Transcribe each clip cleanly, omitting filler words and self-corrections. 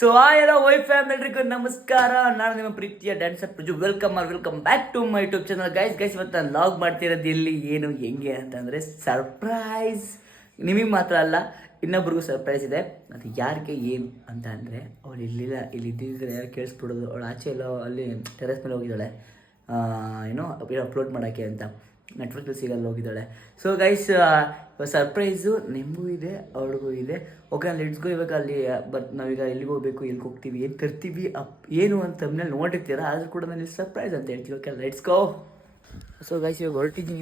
So hi wife ಎಲ್ರಿಗೂ ನಮಸ್ಕಾರ. ನಾನು ನಿಮ್ಮ ಪ್ರೀತಿಯ dancer Praju. Welcome back to my YouTube channel. Guys ಇವತ್ತು ನಾನು ಲಾಗ್ ಮಾಡ್ತಿರೋದು ಇಲ್ಲಿ ಏನು ಹೆಂಗೆ ಅಂತಂದರೆ ಸರ್ಪ್ರೈಸ್. ನಿಮಗೆ ಮಾತ್ರ ಅಲ್ಲ, ಇನ್ನೊಬ್ರಿಗೂ ಸರ್ಪ್ರೈಸ್ ಇದೆ. ಅದು ಯಾರಿಗೆ ಏನು ಅಂತ ಅಂದರೆ, ಅವಳು ಇಲ್ಲಿ ಇದ್ದಿದ್ರೆ ಯಾರು ಕೇಳಿಸ್ಬಿಡೋದು. ಅವಳು ಆಚೆ ಎಲ್ಲ ಅಲ್ಲಿ ಟೆರೆಸ್ ಮೇಲೆ ಹೋಗಿದ್ದಾಳೆ, ಏನೋ ಅಪ್ಲೋಡ್ ಮಾಡೋಕ್ಕೆ ಅಂತ. ನೆಟ್ವರ್ಕ್ ಸಿಗಲ್ಲ ಹೋಗಿದ್ದಾಳೆ. ಸೊ ಗೈಸ್ ಸರ್ಪ್ರೈಸು ನಿಮಗೂ ಇದೆ, ಅವಳಿಗೂ ಇದೆ. ಓಕೆ, ಲೆಟ್ಸ್ ಗೋ. ಇವಾಗ ಅಲ್ಲಿ ನಾವೀಗ ಎಲ್ಲಿಗೆ ಹೋಗ್ಬೇಕು, ಎಲ್ಲಿಗೆ ಹೋಗ್ತೀವಿ, ಏನು ತರ್ತೀವಿ, ಏನು ಅಂತ ಮೇಲೆ ನೋಡಿರ್ತೀರ. ಆದರೂ ಕೂಡ ನಾನು ಸರ್ಪ್ರೈಸ್ ಅಂತ ಹೇಳ್ತೀವಿ. Okay, let's go. So guys ಇವಾಗ ಹೊರಟಿದ್ದೀನಿ.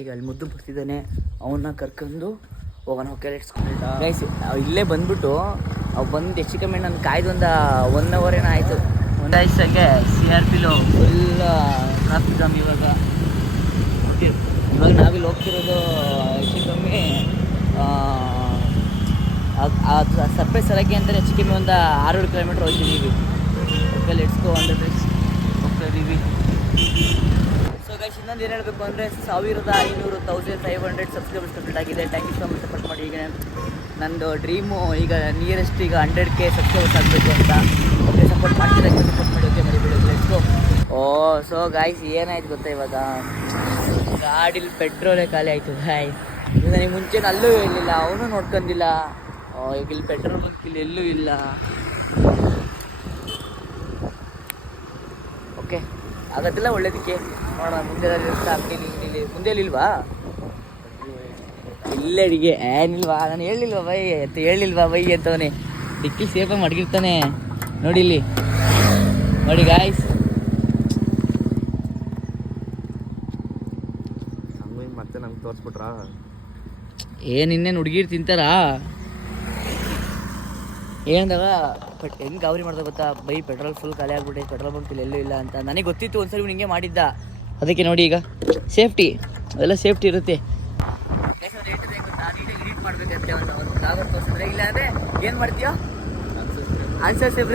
ಈಗ ಅಲ್ಲಿ ಮುದ್ದು ಬರ್ತಿದ್ದಾನೆ, ಅವನ್ನ ಕರ್ಕೊಂಡು ಹೋಗೋಣ. Okay, let's go. ಗೈಸ್ ಇಲ್ಲೇ ಬಂದ್ಬಿಟ್ಟು ಬಂದು ಹೆಚ್ಚು ಕಮ್ಮಿ ನನ್ನ ಕಾಯ್ದು ಒಂದು 1 hour ಏನೋ ಆಯಿತು. ಒಂದು ಆಯ್ಸಂಗೆ CRPಲು ಫುಲ್ ಟ್ರಾಫಿಕ್ ಜಾಮ್. ಇವಾಗ ನಾವಿಲ್ಲಿ ಹೋಗ್ತಿರೋದು ಹೆಚ್ಚು ಕಮ್ಮಿ ಸರ್ಪ್ರೈಸ್ ಸಲಕ್ಕೆ ಅಂತಾರೆ. ಹೆಚ್ಚು ಕಮ್ಮಿ ಒಂದು 600 ಕಿಲೋಮೀಟ್ರ್ ಹೋಗ್ತಿದ್ದೀವಿ. Okay, let's go. 100 ಹೋಗ್ತಾ ಇದ್ದೀವಿ. ಸೊ ಗೈಸ್ ಇನ್ನೊಂದು ಏನು ಹೇಳಬೇಕು ಅಂದರೆ, 1500 ಸಬ್ಸ್ಕ್ರೈಬರ್ಸ್ ಕಂಪ್ಲೀಟ್ ಆಗಿದೆ. Thank you so much support ಮಾಡಿ. ಈಗ ನಂದು ಡ್ರೀಮು ಈಗ ನಿಯರೆಸ್ಟ್ ಈಗ 100K ಸಬ್ಸ್ಕ್ರೈಬರ್ಸ್ ಆಗಬೇಕು ಅಂತ. ಓಕೆ, ಸಪೋರ್ಟ್ ಮಾಡ್ತೀರಾ, ಸಪೋರ್ಟ್ ಮಾಡಿ. ಓಕೆ, ಮರಿಬೇಡಿ. Let's go. ಸೊ ಗಾಯ್ಸ್ ಏನಾಯ್ತು ಗೊತ್ತಾ, ಇವಾಗ ಗಾಡೀಲಿ ಪೆಟ್ರೋಲೇ ಖಾಲಿ ಆಯಿತು. ಇದು ನನಗೆ ಮುಂಚೆ ಅಲ್ಲೂ ಹೇಳಿಲ್ಲ, ಅವನು ನೋಡ್ಕೊಂಡಿಲ್ಲ. ಈಗ ಇಲ್ಲಿ ಪೆಟ್ರೋಲ್ ಬಂಕ್ ಇಲ್ಲಿ ಎಲ್ಲೂ ಇಲ್ಲ. ಓಕೆ, ಆಗತ್ತಿಲ್ಲ ಒಳ್ಳೇದಕ್ಕೆ. ನೋಡೋಣ ಮುಂದೆ ಇರ್ತಾ. ಇಲ್ಲಿ ಮುಂದೆ ಇಲ್ವಾ, ಇಲ್ಲೇ ಅಡಿಗೆ ಏನಿಲ್ವಾ. ನಾನು ಹೇಳಿಲ್ವಾ ಬೈ ಅಂತ, ಹೇಳಿಲ್ವಾ ಬೈ ಅಂತವನೇ. ಡಿಕ್ಕಿ ಸೇಫಾಗಿ ಮಡಗಿರ್ತಾನೆ ನೋಡಿ. ಇಲ್ಲಿ ನೋಡಿ ಗಾಯ್ಸ್, ಮತ್ತೆ ನಮ್ಗೆ ತೋರಿಸ್ಬಿಟ್ರ ಇನ್ನೇನು ಹುಡುಗಿರು ತಿಂತಾರ ಏನಂದಾಗ. ಹೆಂಗೆ ಗಾಬರಿ ಮಾಡ್ದೆ ಗೊತ್ತಾ ಬೈ, ಪೆಟ್ರೋಲ್ ಫುಲ್ ಖಾಲಿ ಆಗ್ಬಿಟ್ಟೈತೆ, ಪೆಟ್ರೋಲ್ ಬಂಕ್ ಇಲ್ಲಿ ಎಲ್ಲೂ ಇಲ್ಲ ಅಂತ. ನನಗೆ ಗೊತ್ತಿತ್ತು, ಒಂದ್ಸರಿ ಇವ್ನು ಹಿಂಗೆ ಮಾಡಿದ್ದ. ಅದಕ್ಕೆ ನೋಡಿ ಈಗ ಸೇಫ್ಟಿ, ಅದೆಲ್ಲ ಸೇಫ್ಟಿ ಇರುತ್ತೆ. ಎಡಿಟ್ ಮಾಡ್ಬೇಕಂತೆ ಒಂದು ಲಾಗರ್ ತೋರಿಸಿದ್ರೆ. ಇಲ್ಲ ಅಂದರೆ ಏನು ಮಾಡ್ತೀಯೋ ಆನ್ಸರ್ ಸೇಫ್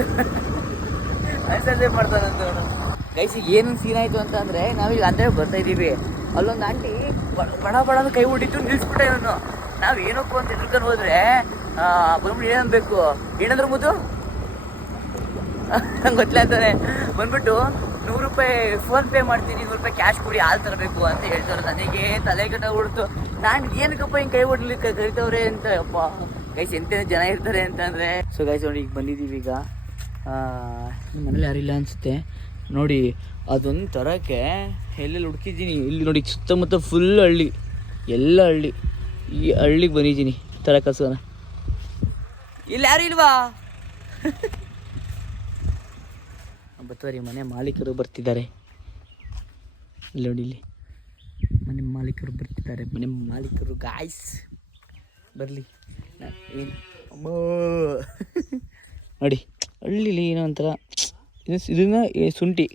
ಮಾಡ್ತಾನಂತ. ಗೈಸ್ ಈಗ ಏನು ಸೀನ್ ಆಯಿತು ಅಂತ ಅಂದರೆ, ನಾವೀಗ ಅಂದರೆ ಬರ್ತಾಯಿದ್ದೀವಿ. ಅಲ್ಲೊಂದು ಆಂಟಿ ಬಡ ಅಂತ ಕೈ ಹುಟ್ಟಿತ್ತು, ನಿಲ್ಲಿಸ್ಬಿಟ್ಟೆ ಇವನು. ನಾವು ಏನಕ್ಕೂ ಅಂತ ಎದ್ಕೊಂಡು ಹೋದ್ರೆ ಬಂದ್ಬಿಟ್ಟು ಏನನ್ಬೇಕು, ಏನಂದ್ರೆ ಮುದ್ದು ನಂಗೆ ಗೊತ್ತಿಲ್ಲ ಅಂತಾನೆ. ಬಂದ್ಬಿಟ್ಟು 100 ರೂಪಾಯಿ ಫೋನ್ಪೇ ಮಾಡ್ತೀನಿ, 100 ರೂಪಾಯಿ ಕ್ಯಾಶ್ ಕೊಡಿ, ಹಾಲು ತರಬೇಕು ಅಂತ ಹೇಳ್ತಾರೆ. ನನಗೆ ತಲೆ ಕಟ್ಟ ಹೊಡ್ತು. ನಾನು ಏನಕ್ಕಪ್ಪ ಹಿಂಗೆ ಕೈ ಹೊಡ್ಲಿಕ್ಕೆ ಕರಿತವ್ರೆ ಅಂತ. ಅಪ್ಪ ಗೈಸ್ ಎಂತ ಜನ ಇರ್ತಾರೆ ಅಂತಂದರೆ. ಸೊ ಗೈಸ್ ನೋಡಿ, ಈಗ ಬಂದಿದ್ದೀವಿ. ಈಗ ನಿಮ್ಮ ಮನೇಲಿ ಯಾರಿಲ್ಲ ಅನಿಸುತ್ತೆ ನೋಡಿ. ಅದೊಂದು ತರೋಕ್ಕೆ ಎಲ್ಲೆಲ್ಲಿ ಹುಡುಕಿದ್ದೀನಿ. ಇಲ್ಲಿ ನೋಡಿ ಸುತ್ತಮುತ್ತ ಫುಲ್ ಹಳ್ಳಿ, ಎಲ್ಲ ಹಳ್ಳಿ. ಈ ಹಳ್ಳಿಗೆ ಬಂದಿದ್ದೀನಿ ತರಕಸ್ಕೋನ. ಇಲ್ಲಿ ಯಾರು ಇಲ್ವಾ? ಬತ್ತವರಿ ಮನೆ ಮಾಲೀಕರು ಬರ್ತಿದ್ದಾರೆ. ಇಲ್ಲಿ ನೋಡಿ, ಇಲ್ಲಿ ಮನೆ ಮಾಲೀಕರು ಬರ್ತಿದ್ದಾರೆ. ಮನೆ ಮಾಲೀಕರು ಗಾಯ್ಸ್ ಬರಲಿ. ಏನು ನೋಡಿ ಹಳ್ಳಿಲಿ ಏನೋ ಒಂಥರ ಇದನ್ನ ಶುಂಠಿ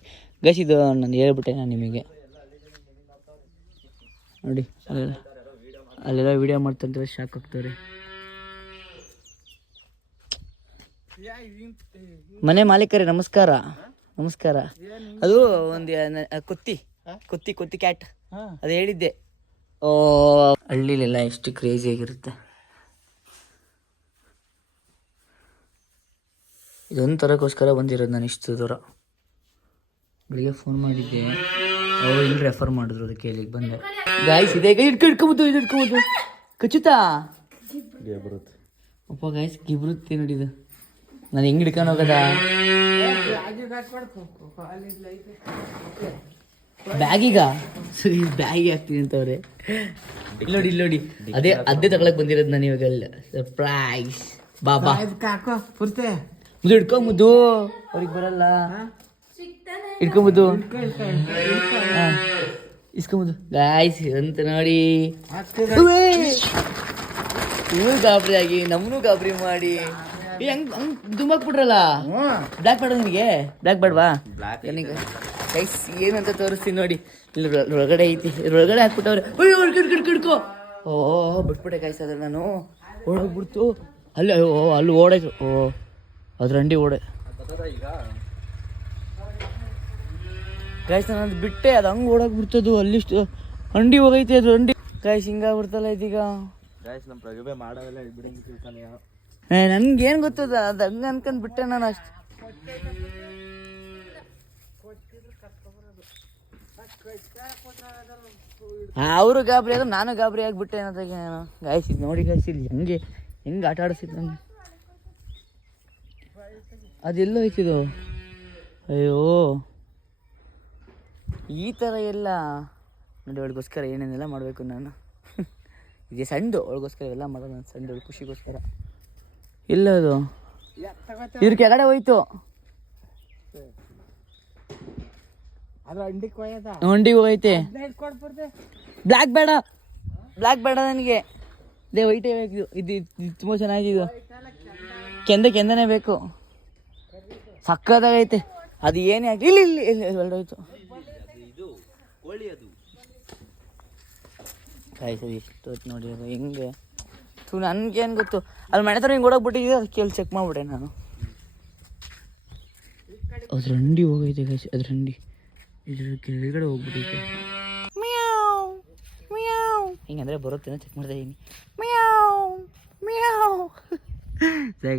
ಗೈಸ್. ಇದು ನಾನು ಹೇಳ್ಬಿಟ್ಟೆ ನಾನು ನಿಮಗೆ. ನೋಡಿ ಅಲ್ಲೆಲ್ಲ ವೀಡಿಯೋ ಮಾಡ್ತಂದ್ರೆ ಶಾಕ್ ಆಗ್ತವ್ರೆ. ಮನೆ ಮಾಲೀಕರೇ ನಮಸ್ಕಾರ. ನಮಸ್ಕಾರ. ಅದು ಒಂದು ಕೊತ್ತಿ ಕ್ಯಾಟ್, ಅದು ಹೇಳಿದ್ದೆ. ಹಳ್ಳಿಲೆಲ್ಲ ಎಷ್ಟು ಕ್ರೇಜಿ ಆಗಿರುತ್ತೆ. ಇದೊಂದು ಥರಕ್ಕೋಸ್ಕರ ಬಂದಿರೋದು ನಾನು ಇಷ್ಟು ದೂರ. ಬೆಳಿಗ್ಗೆ ಫೋನ್ ಮಾಡಿದ್ದೆ, ಅವ್ರು ಇಲ್ಲಿ ರೆಫರ್ ಮಾಡಿದ್ರು, ಅದಕ್ಕೆ ಇಲ್ಲಿಗೆ ಬಂದೆ. ಗಾಯ್ಸ್ ಇದೆ ಇಟ್ಕೊಬೋದು ಖಚಿತ ಬರುತ್ತೆ. ಅಪ್ಪ ಗಾಯ್ಸ್ ಗಿಬ್ರುತ್ತೆ ನೋಡಿದು. ನಾನು ಹೆಂಗೆ ಹಿಡ್ಕೊಂಡು ಹೋಗೋದ? ಬ್ಯಾಗಿಗ ಸರಿ ಬ್ಯಾಗಿಗೆ ಹಾಕ್ತೀನಿ ಅಂತವ್ರೆ. ಇಲ್ಲಿ ನೋಡಿ ಅದೇ ತಗೊಳಕ್ ಬಂದಿರೋದು ನಾನು ಇವಾಗ. ಸರ್ಪ್ರೈಸ್ ಬಾಬಾ ಮುದ್ದು ಹಿಡ್ಕೊಂಬುದು, ಅವ್ರಿಗೆ ಬರಲ್ಲ. ಇಟ್ಕೊಂಬುದು ಇಸ್ಕೊಂಬುದು ಗಾಯ್ಸ್ ಅಂತ ನೋಡಿ. ಇವ್ರು ಗಾಬರಿ ಆಗಿ ನಮ್ಮನ್ನು ಗಾಬರಿ ಮಾಡಿ ಹಂಗ್ ದುಂಬಾಕ್ಬಿಟ್ರಲ್ಲ. ಬ್ಲ್ಯಾಕ್ ಬೇಡ ನಿನಗೆ? ಬ್ಲ್ಯಾಕ್ ಬೇಡವಾ? ನನಗೆ ಗೈಸ್ ಏನಂತ ತೋರಿಸ್ತೀನಿ ನೋಡಿ. ಇಲ್ಲಿ ಒಳಗಡೆ ಐತಿ, ಒಳಗಡೆ ಹಾಕ್ಬಿಟ್ಟವ್ರೆ. ಕಿಡ್ಕೋ ಬಿಟ್ಬಿಟ್ಟೆ ಗಾಯ್ಸ್. ಅದ್ರ ನಾನು ಓಡೋಗ್ಬಿಡ್ತು. ಅಲ್ಲಿ ಓಡಾಯ್ತು. ಅದ್ರ ಅಂಡಿ ಓಡೆ ಗಾಯ್ಸ್. ನಾನು ಬಿಟ್ಟೆ, ಅದು ಹಂಗೆ ಓಡೋಗ್ಬಿಡ್ತದು. ಅಲ್ಲಿಷ್ಟು ಅಂಡಿ ಹೋಗೈತೆ, ಅದು ಅಂಡಿ ಗಾಯ್ಸ್. ಹಿಂಗಾಗ್ಬಿಡ್ತಲ್ಲ ಇದೀಗ. ಗಾಯ್ಸ್ ನಮ್ಮ ಪ್ರತಿಭೆ ಮಾಡೋವೆಲ್ಲ ಬಿಡಂಗೆ ತಿಳ್ತಾನೆ. ನನ್ಗೇನು ಗೊತ್ತದ ಅದು ಹಂಗೆ ಅನ್ಕೊಂಡ್ ಬಿಟ್ಟೆ ನಾನು ಅಷ್ಟು. ಅವರು ಗಾಬರಿ ಆದ್ರೆ ನಾನು ಗಾಬರಿ ಆಗಿಬಿಟ್ಟೆ ಅನ್ನೋದಾಗ ನಾನು ಗಾಯಿಸಿದ್ ನೋಡಿ ಗಾಯಿಸಿಲ್ಲ ಹೆಂಗೆ ಆಟ ಆಡಿಸಿದ್ ನಾನು. ಅದೆಲ್ಲೋ ಹೋಯ್ತಿದ್ದು. ಅಯ್ಯೋ ಈ ಥರ ಎಲ್ಲ ನೋಡಿ. ಅವಳಿಗೋಸ್ಕರ ಏನೇನೆಲ್ಲ ಮಾಡಬೇಕು ನಾನು. ಇದೇ ಸಂಡು ಅವಳಿಗೋಸ್ಕರ ಎಲ್ಲ ಮಾಡೋದು ನಾನು. ಸಂಡು ಅವಳು ಖುಷಿಗೋಸ್ಕರ. ಇಲ್ಲ ಅದು ಇದ್ರ ಕೆಳಗಡೆ ಹೋಯ್ತು. ಅಂಡಿಗೆ ಹೋಗೈತೆ. ಬ್ಲ್ಯಾಕ್ ಬೇಡ ನನಗೆ. ಇದೇ ವೈಟೇ ಬೇಕು. ಇದು ತುಂಬ ಚೆನ್ನಾಗಿದ್ದು. ಕೆಂದನೇ ಬೇಕು. ಸಕ್ಕದಾಗೈತೆ. ಅದು ಏನೇ ಆಗಿ ಇಲ್ಲಿ ಹೊರಡೋಯ್ತು. ಕಾಯಿಸೋದು ಎಷ್ಟು ನೋಡಿ ಅದು ಹೆಂಗೆ. ನನಗೇನು ಗೊತ್ತು. ಅಲ್ಲಿ ಮನೆ ಥರ ಹಿಂಗೆ ಓಡೋಗ್ಬಿಟ್ಟಿದ್ದೆ. ಅದು ಕೇಳಿ ಚೆಕ್ ಮಾಡಿಬಿಟ್ಟೆ ನಾನು. ಅದ್ರ ಅಂಡಿ ಹೋಗೈತೆ ಗಾಯ್ಸ್. ಅದ್ರ ಅಂಡಿ ಇದ್ರ ಕೆಳಗಡೆ ಹೋಗ್ಬಿಟ್ಟೈತೆ. ಹಿಂಗಂದ್ರೆ ಬರುತ್ತೆ ಚೆಕ್ ಮಾಡ್ತಾ ಇದ್ದೀನಿ.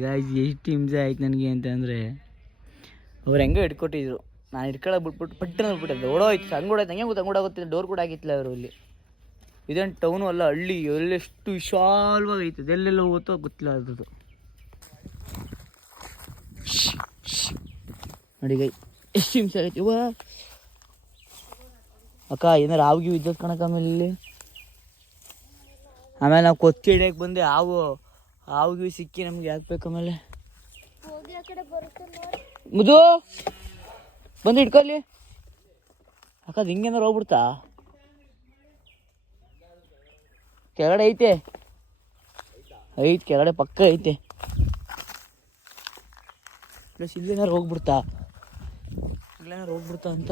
ಗಾಯ್ಸ್ ಎಷ್ಟು ಹಿಂಸೆ ಆಯ್ತು ನನಗೆ ಅಂತಂದರೆ, ಅವ್ರು ಹೆಂಗೋ ಹಿಡ್ಕೊಟ್ಟಿದ್ರು. ನಾನು ಹಿಡ್ಕೊಳ್ಳೋ ಬಿಟ್ಬಿಟ್ಟು ಪಟ್ಟಣ ಬಿಟ್ಟಿದ್ದೆ. ಓಡೋಯ್ತು. ಹಂಗೆ ಓಡೋಯ್ತು. ಹಂಗೆ ಹಂಗೋಡಾಗುತ್ತೆ. ಡೋರ್ ಕೂಡ ಆಗಿತ್ತಿಲ್ಲ ಅವರು ಇಲ್ಲಿ. ಇದೇನು ಟೌನು ಅಲ್ಲ, ಹಳ್ಳಿ. ಎಲ್ಲೆಷ್ಟು ವಿಶಾಲವಾಗಿ ಐತದೆ. ಎಲ್ಲೆಲ್ಲ ಹೋಗುತ್ತೋ ಗೊತ್ತಿಲ್ಲ ಅದ್ರದ್ದು. ನೋಡಿ ಗೈ ಎಷ್ಟು ಹಿಂಸೆ ಆಗೈತಿ. ಇವ ಅಕ್ಕ ಏನಾರು ಹಾವಿಗೆ ವಿದ್ಯುತ್ ಕಣಕ್ಕ. ಆಮೇಲೆ ಇಲ್ಲಿ ಆಮೇಲೆ ನಾವು ಕೊಚ್ಚಿ ಹಿಡಿಯಕ್ಕೆ ಬಂದೆ. ಹಾವಿಗೆ ಸಿಕ್ಕಿ ನಮ್ಗೆ ಯಾಕೆ ಬೇಕು. ಆಮೇಲೆ ಮುದು ಬಂದು ಹಿಡ್ಕೊಳ್ಳಿ ಅಕ್ಕ. ಅದು ಹಿಂಗೇನಾರು ಹೋಗ್ಬಿಡ್ತಾ. ಕೆಳಗಡೆ ಐತೆ ಕೆಳಗಡೆ ಪಕ್ಕ ಐತೆ. ಪ್ಲಸ್ ಇಲ್ಲೇನಾರು ಹೋಗ್ಬಿಡ್ತಾ ಅಂತ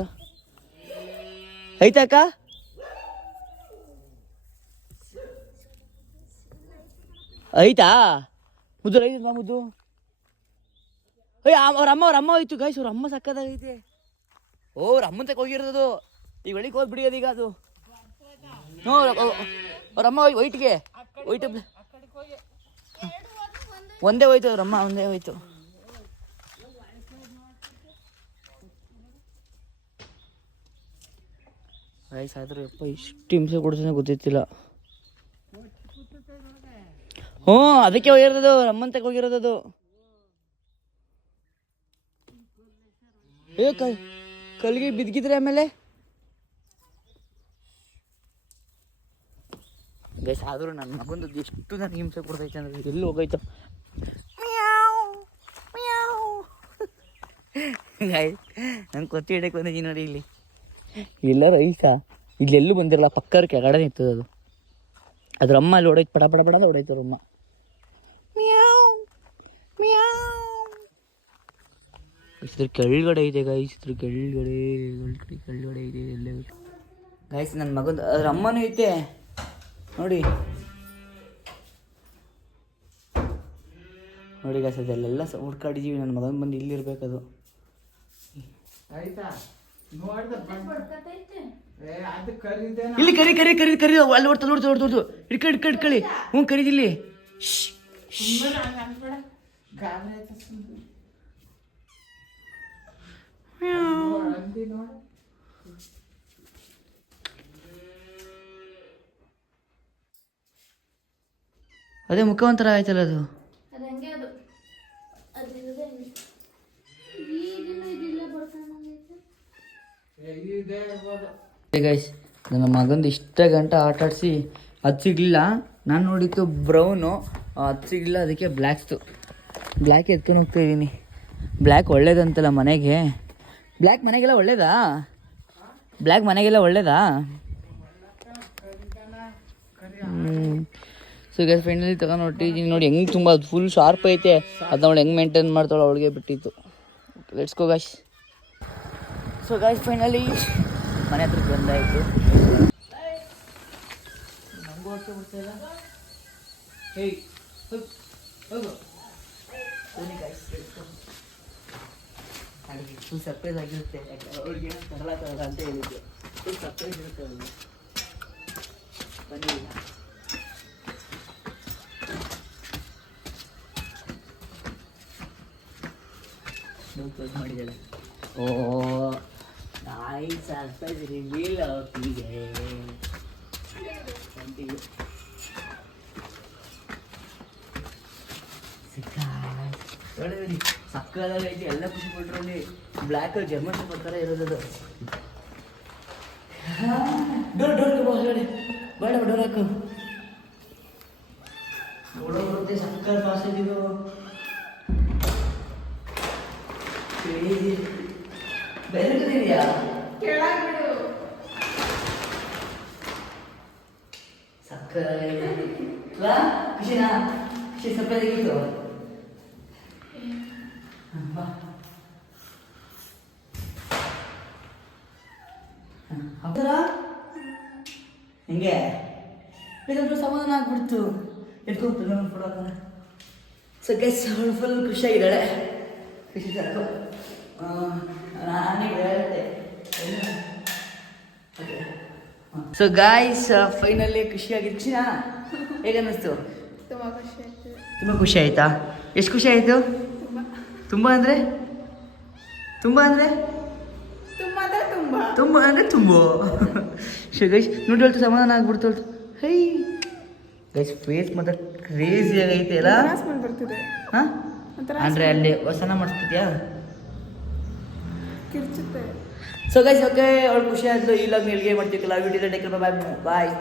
ಐತಾ ಅಕ್ಕ. ಐತಾ ಮುದ್ದು ಐತೆ ಮುದ್ದು. ಅವ್ರ ಅಮ್ಮ ಹೋಯ್ತು ಗಾಯ್ಸ್. ಅವ್ರ ಅಮ್ಮ ಸಕ್ಕದಾಗೈತೆ. ಅವ್ರ ಅಮ್ಮನ ತಕ್ಕ ಹೋಗಿರೋದು. ಈಗ ಒಳಗೆ ಹೋಗ್ಬಿಡಿ ಅದೀಗ ಅದು. ಅವ್ರ ಅಮ್ಮ ವೈಟ್ಗೆ ಒಂದೇ ಹೋಯ್ತು. ಅವ್ರ ಅಮ್ಮ ಒಂದೇ ಹೋಯ್ತು. ವಯಸ್ಸಾದ್ರೂ ಯಪ್ಪ ಇಷ್ಟು ಹಿಂಸೆ ಕೊಡ್ತಾನೆ ಗೊತ್ತಿತ್ತಿಲ್ಲ. ಅದಕ್ಕೆ ಹೋಗಿರೋದು. ಅವ್ರ ಅಮ್ಮನ ತಕ್ಕ ಹೋಗಿರೋದು. ಕಲ್ಗೆ ಬಿದ್ಗಿದ್ರೆ ಆಮೇಲೆ ಗೈಸ್. ಆದರೂ ನನ್ನ ಮಗಂದು ಎಷ್ಟು ನನಗೆ ಹಿಂಸೆ ಕೊಡ್ತೈತೆ ಅಂದ್ರೆ ಎಲ್ಲಿ ಹೋಗೈತು. ಗಾಯ್ಸ್ ನಂಗೆ ಕೊತ್ತಿ ಹಿಡಕ್ಕೆ ಬಂದಿದ್ದೀನಿ ನೋಡಿ. ಇಲ್ಲಿ ಇಲ್ಲ ರೈಸ ಇಲ್ಲೆಲ್ಲೂ ಬಂದಿರಲ್ಲ. ಪಕ್ಕರ ಕೆಳಗಡೆ ನಿಂತದ ಅದು. ಅದ್ರ ಅಮ್ಮ ಅಲ್ಲಿ ಓಡೈತೆ. ಪಡ ಅಂತ ಓಡೈತೆ ಅವ್ರ ಅಮ್ಮ. ಇದ್ರ ಕೆಳಗಡೆ ಐತೆ ಗಾಯ್ಸ್. ಇದ್ರ ಕೆಳಗಡೆ ಐತೆ ಎಲ್ಲೇ ಗಾಯ್ಸ್. ನನ್ನ ಮಗಂದು ಅದ್ರ ಅಮ್ಮನೂ ಐತೆ ನೋಡಿ ಗಾಯ್ಸ್. ಅದೆಲ್ಲ ಹುಡ್ಕಾಡಿದೀವಿ. ನನ್ನ ಮಗನ ಬಂದು ಇಲ್ಲಿರ್ಬೇಕದು. ಇಲ್ಲಿ ಕರಿ ಅಲ್ಲಿ ಓಡ್ತೋಡ್ತು ಇಡ್ಕೊಳ್ಳಿ. ಹ್ಞೂ ಕರೀದಿಲ್ಲಿ. ಅದೇ ಮುಖ ಒಂಥರ ಆಯ್ತಲ್ಲ ಅದು. ಗೈಸ್ ನನ್ನ ಮಗಂದು ಇಷ್ಟ ಗಂಟೆ ಆಟ ಆಡಿಸಿ ಅದು ಸಿಗಲಿಲ್ಲ. ನಾನು ನೋಡಿತ್ತು ಬ್ರೌನು, ಅದು ಸಿಗಲಿಲ್ಲ. ಅದಕ್ಕೆ ಬ್ಲ್ಯಾಕ್ ಎತ್ಕೊಂಡು ಹೋಗ್ತಾ ಇದ್ದೀನಿ. ಬ್ಲ್ಯಾಕ್ ಒಳ್ಳೇದಂತಲ್ಲ ಮನೆಗೆ. ಬ್ಲ್ಯಾಕ್ ಮನೆಗೆಲ್ಲ ಒಳ್ಳೇದಾ? ಸೊ ಈಗ ಫೈನಲಿ ತಗೊಂಡು ಹೊಟ್ಟಿದ್ದೀನಿ ನೋಡಿ. ಹೆಂಗೆ ತುಂಬ ಅದು ಫುಲ್ ಶಾರ್ಪ್ ಐತೆ. ಅದನ್ನ ಅವಳು ಹೆಂಗೆ ಮೇಂಟೈನ್ ಮಾಡ್ತಾಳೆ ಅವಳಿಗೆ ಬಿಟ್ಟಿತ್ತು. Let's go guys. So guys finally ಮನೆ ಹತ್ರಕ್ಕೆ ಬಂದಾಯಿತು. ನಮಗೂ ಹೊಟ್ಟೆ ಬಿಡ್ತಾಯಿಲ್ಲ. ಫುಲ್ ಸರ್ಪ್ರೈಸ್ ಆಗಿರುತ್ತೆ. ಅವ್ಳಿಗೆ ತರಲ್ಲ ಅಂತ ಹೇಳಿದ್ದೆ. ಫುಲ್ ಸರ್ಪ್ರೈಸ್ ಇರುತ್ತೆ ಅವಳಿಗೆ. ಬನ್ನಿ ಕ್ಲೋಸ್ ಮಾಡಿದ್ದಾಳೆ. ಓ ನಾಯಿ ಸರ್ಪ್ರೈಸ್ ರಿವೀಲ್ ಆಗ್ತಿದೆ. ಸಕ್ಕದಾಗೈತಿ, ಎಲ್ಲ ಖುಷಿ ಪಟ್ರಲ್ಲಿ. ಬ್ಲ್ಯಾಕ್ ಜರ್ಮನ್ ಬರ್ತಾರ ಇರೋದು. ಡೋರ್ ಹೊರಗಡೆ ಬೇಡ, ಡೋರ್ ಹಾಕು. ನೋಡೋದು ಬರುತ್ತೆ, ಸಕ್ಕರ್ ಪಾಸ್ ಇದ್ದೀವಿ. ಬೆಳಗಿದೆಯಾ ಸಕ್ಕರ ಖುಷಿನಾ? ಖುಷಿ ಸಪ್ಪದಾಗಿತ್ತು. ಹೌದಾ? ಹಿಂಗೆ ಇದೊಂದು ಸಮಾಧಾನ ಆಗ್ಬಿಡ್ತು. ಎತ್ಕೊಳ್ತು ನಾನು ಫೋಟೋ ಹಾಕೋಣ. ಸೊ ಗೈಸ್ ಅವಳು ಫುಲ್ ಖುಷಿಯಾಗಿದ್ದಾಳೆ. ಖುಷಿ ಸಾಕು. ನಾನೇ ಹೇಳ್ದೆ. ಸೊ ಗಾಯ್ಸ್ ಫೈನಲಿ ಖುಷಿಯಾಗಿತ್ತು. ಖುಷಿನಾ? ಹೇಗೆ ಅನ್ನಿಸ್ತು? ತುಂಬ ಖುಷಿ ಆಯ್ತಾ? ಎಷ್ಟು ಖುಷಿ ಆಯಿತು? ತುಂಬ ಅಂದರೆ ತುಂಬ ಅಂದರೆ ತುಂಬ ಅಂದರೆ ತುಂಬ. ಸೊ ಗೈಸ್ ನೋಡಿ ಹೇಳ್ತು, ಸಮಾಧಾನ ಆಗ್ಬಿಡ್ತು. ಹೈ ಗೈಸ್ ಫೇಸ್ ಮಾತ್ರ ಕ್ರೇಜಿ ಆಗೈತೆ ಅಲ್ಲ? ಹಾಂ ಅಂದರೆ ಅಲ್ಲಿ ವಸನ ಮಾಡಿಸ್ತಿದ್ಯಾ? ಸೊ ಗೈಸ್ ಓಕೆ, ಅವಳು ಖುಷಿ ಆದ್ಲು. ಈ ಲಾಗ್ ಎಲ್ಲಿಗೆ ಮಾಡ್ತೀವಿ, ಕೆಲವು ವಿಡಿಯೋ ಬಾಯ್ ಬಾಯ್.